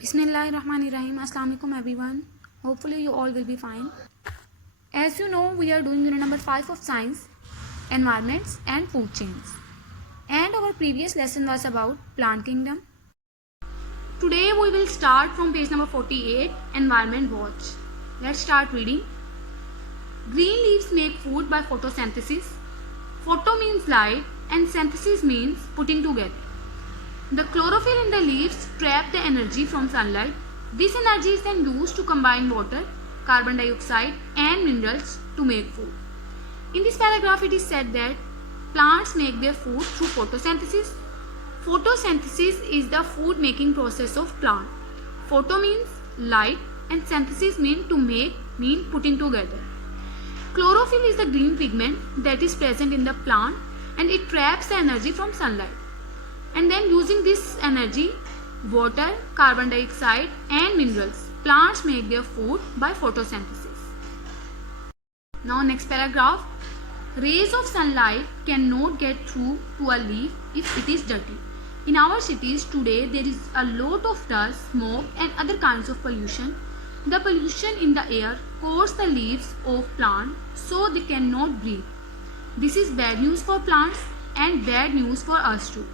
Bismillahirrahmanirrahim. Assalamu alaikum everyone. Hopefully you all will be fine. As you know, we are doing unit number 5 of science, environments and food chains. And our previous lesson was about plant kingdom. Today we will start from page number 48, environment watch. Let's start reading. Green leaves make food by photosynthesis. Photo means light and synthesis means putting together. The chlorophyll in the leaves trap the energy from sunlight. This energy is then used to combine water, carbon dioxide and minerals to make food. In this paragraph it is said that plants make their food through photosynthesis. Photosynthesis is the food making process of plant. Photo means light and synthesis mean to make, mean putting together. Chlorophyll is the green pigment that is present in the plant and it traps the energy from sunlight. And then using this energy, water, carbon dioxide and minerals, plants make their food by photosynthesis. Now next paragraph. Rays of sunlight cannot get through to a leaf if it is dirty. In our cities today there is a lot of dust, smoke and other kinds of pollution. The pollution in the air coats the leaves of plants so they cannot breathe. This is bad news for plants and bad news for us too.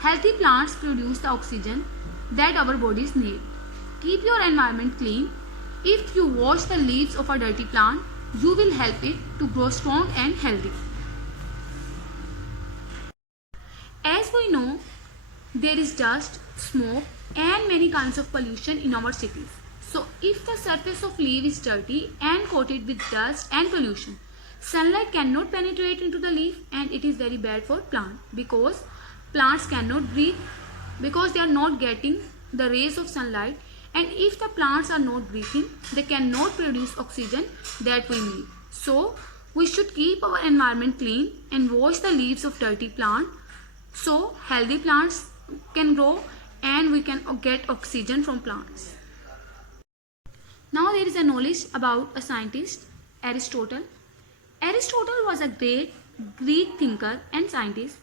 Healthy plants produce the oxygen that our bodies need. Keep your environment clean. If you wash the leaves of a dirty plant, you will help it to grow strong and healthy. As we know, there is dust, smoke and many kinds of pollution in our cities. So if the surface of leaf is dirty and coated with dust and pollution, sunlight cannot penetrate into the leaf and it is very bad for plant because plants cannot breathe because they are not getting the rays of sunlight, and if the plants are not breathing, they cannot produce oxygen that we need. So we should keep our environment clean and wash the leaves of dirty plant so healthy plants can grow and we can get oxygen from plants. Now there is a knowledge about a scientist, Aristotle. Aristotle was a great Greek thinker and scientist.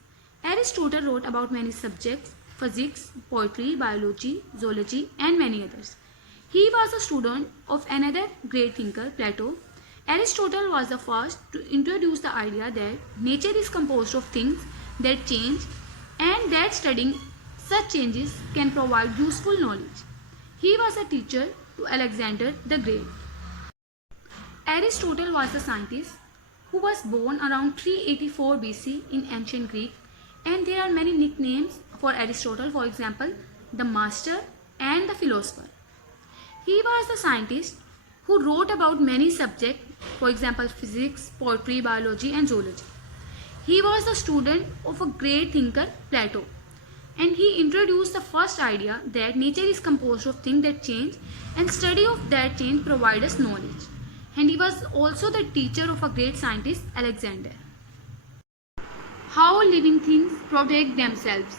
Aristotle wrote about many subjects: physics, poetry, biology, zoology and many others. He was a student of another great thinker, Plato. Aristotle was the first to introduce the idea that nature is composed of things that change and that studying such changes can provide useful knowledge. He was a teacher to Alexander the Great. Aristotle was a scientist who was born around 384 BC in ancient Greek. And there are many nicknames for Aristotle, for example, the master and the philosopher. He was the scientist who wrote about many subjects, for example, physics, poetry, biology and zoology. He was the student of a great thinker, Plato. And he introduced the first idea that nature is composed of things that change and study of that change provides us knowledge. And he was also the teacher of a great scientist, Alexander. How living things protect themselves.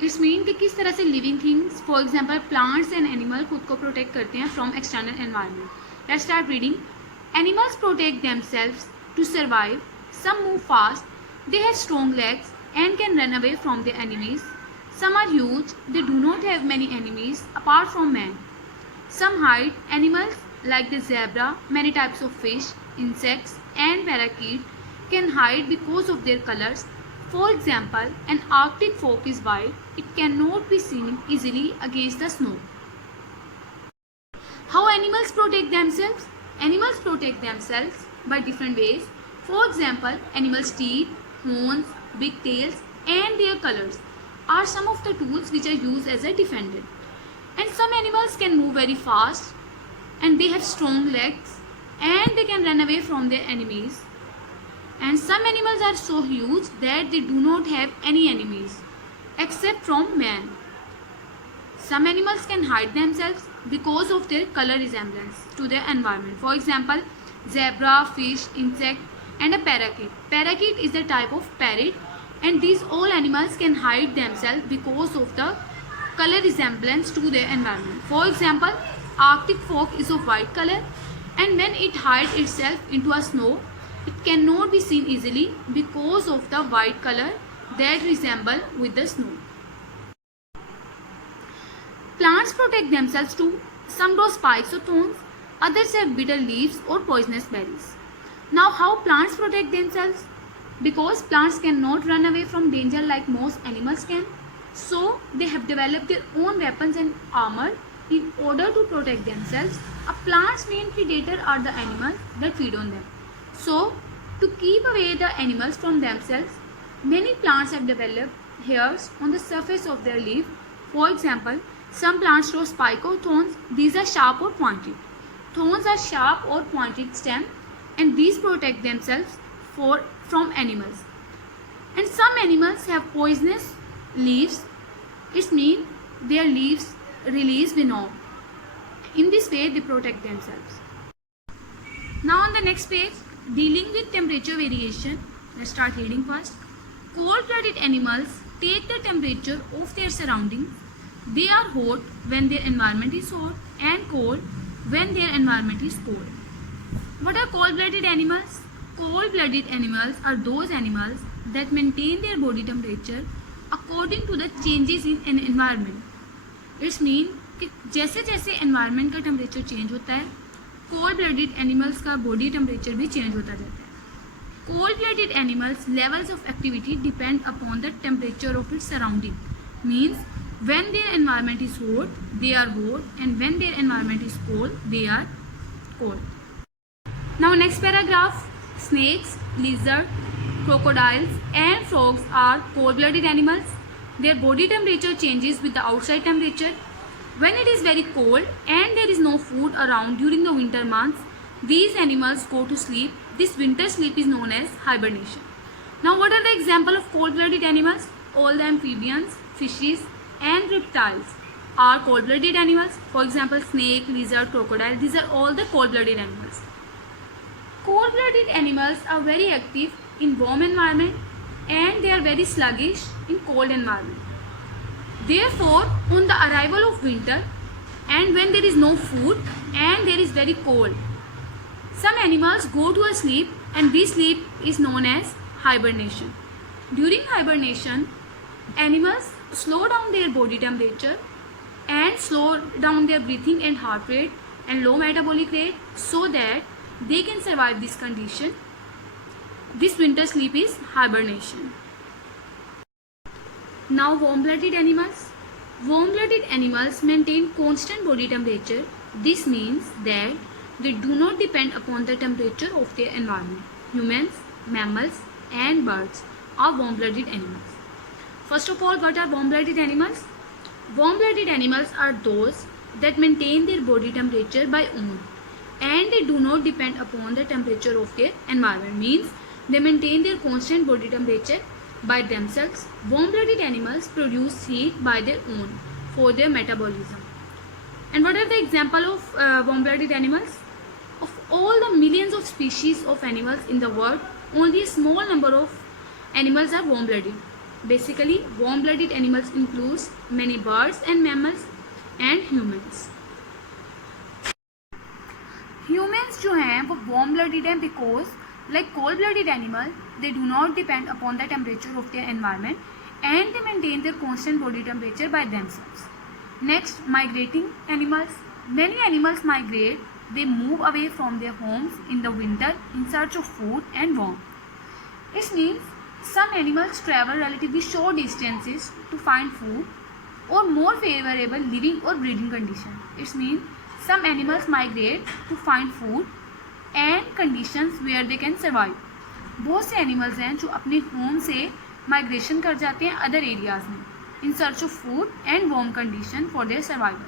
It's mean कि किस तरह से living things, for example plants and animals खुद को protect करते हैं from external environment. Let's start reading. Animals protect themselves to survive. Some move fast. They have strong legs and can run away from their enemies. Some are huge. They do not have many enemies apart from man. Some hide. Animals like the zebra, many types of fish, insects and parakeet can hide because of their colors. For example, an Arctic fox is white. It cannot be seen easily against the snow. How animals protect themselves? Animals protect themselves by different ways. For example, animals' teeth, horns, big tails and their colors are some of the tools which are used as a defender. And some animals can move very fast and they have strong legs and they can run away from their enemies. And some animals are so huge that they do not have any enemies except from man. Some animals can hide themselves because of their color resemblance to their environment. For example, zebra, fish, insect and a parakeet. Parakeet is a type of parrot and these all animals can hide themselves because of the color resemblance to their environment. For example, Arctic fox is of white color and when it hides itself into a snow, it cannot be seen easily because of the white color that resemble with the snow. plants protect themselves too. Some grow spikes or thorns, others have bitter leaves or poisonous berries. Now how plants protect themselves? Because plants cannot run away from danger like most animals can, so they have developed their own weapons and armor in order to protect themselves. A plant's main predator are the animals that feed on them. So to keep away the animals from themselves, many plants have developed hairs on the surface of their leaf. For example, some plants grow spikes or thorns. These are sharp or pointed. Thorns are sharp or pointed stem, and these protect themselves from animals. And some animals have poisonous leaves. It means their leaves release venom. In this way, they protect themselves. Now on the next page, dealing with temperature variation. Let's start reading first. Cold-blooded animals take the temperature of their surroundings. They are hot when their environment is hot and cold when their environment is cold. What are cold-blooded animals? Cold-blooded animals are those animals that maintain their body temperature according to the changes in an environment. It means कि जैसे जैसे environment का temperature change होता है, cold-blooded animals का body temperature भी change होता जाता है. Cold-blooded animals' levels of activity depend upon the temperature of its surrounding. Means when their environment is hot, they are hot, and when their environment is cold, they are cold. Now next paragraph. Snakes, lizards, crocodiles and frogs are cold-blooded animals. Their body temperature changes with the outside temperature. When it is very cold and there is no food around during the winter months, these animals go to sleep. This winter sleep is known as hibernation. Now what are the examples of cold-blooded animals? All the amphibians, fishes and reptiles are cold-blooded animals. For example, snake, lizard, crocodile, these are all the cold-blooded animals. Cold-blooded animals are very active in warm environment and they are very sluggish in cold environment. Therefore, on the arrival of winter and when there is no food and there is very cold, some animals go to a sleep, and this sleep is known as hibernation. During hibernation, animals slow down their body temperature and slow down their breathing and heart rate and low metabolic rate so that they can survive this condition. This winter sleep is hibernation. Now warm-blooded animals. Warm-blooded animals maintain constant body temperature. This means that they do not depend upon the temperature of their environment. Humans, mammals and birds are warm-blooded animals. First of all, what are warm-blooded animals? Warm-blooded animals are those that maintain their body temperature by own and they do not depend upon the temperature of their environment. Means they maintain their constant body temperature by themselves. Warm-blooded animals produce heat by their own for their metabolism. And what are the examples of warm-blooded animals? Of all the millions of species of animals in the world, only a small number of animals are warm-blooded. Basically, warm-blooded animals includes many birds and mammals and humans. Humans जो हैं वो warm-blooded हैं because like cold-blooded animal, they do not depend upon the temperature of their environment and they maintain their constant body temperature by themselves. Next, migrating animals. Many animals migrate. They move away from their homes in the winter in search of food and warmth. It means some animals travel relatively short distances to find food or more favorable living or breeding conditions. It means some animals migrate to find food and conditions where they can survive. बहुत से animals हैं जो अपने home से migration कर जाते हैं other areas में in search of food and warm condition for their survival.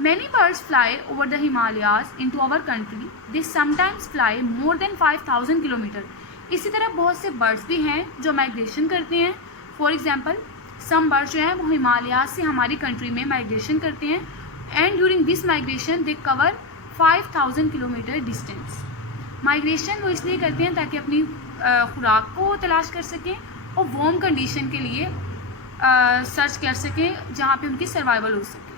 Many birds fly over the Himalayas into our country. They sometimes fly more than 5,000 kilometers. इसी तरह बहुत से birds भी हैं जो migration करते हैं. For example, some birds जो हैं वो हिमालय से हमारी country में migration करते हैं and during this migration they cover 5,000 kilometre distance. Migration वो इसलिए करते हैं ताकि अपनी खुराक को तलाश कर सकें और warm condition के लिए सर्च कर सकें जहाँ पे उनकी survival हो सके.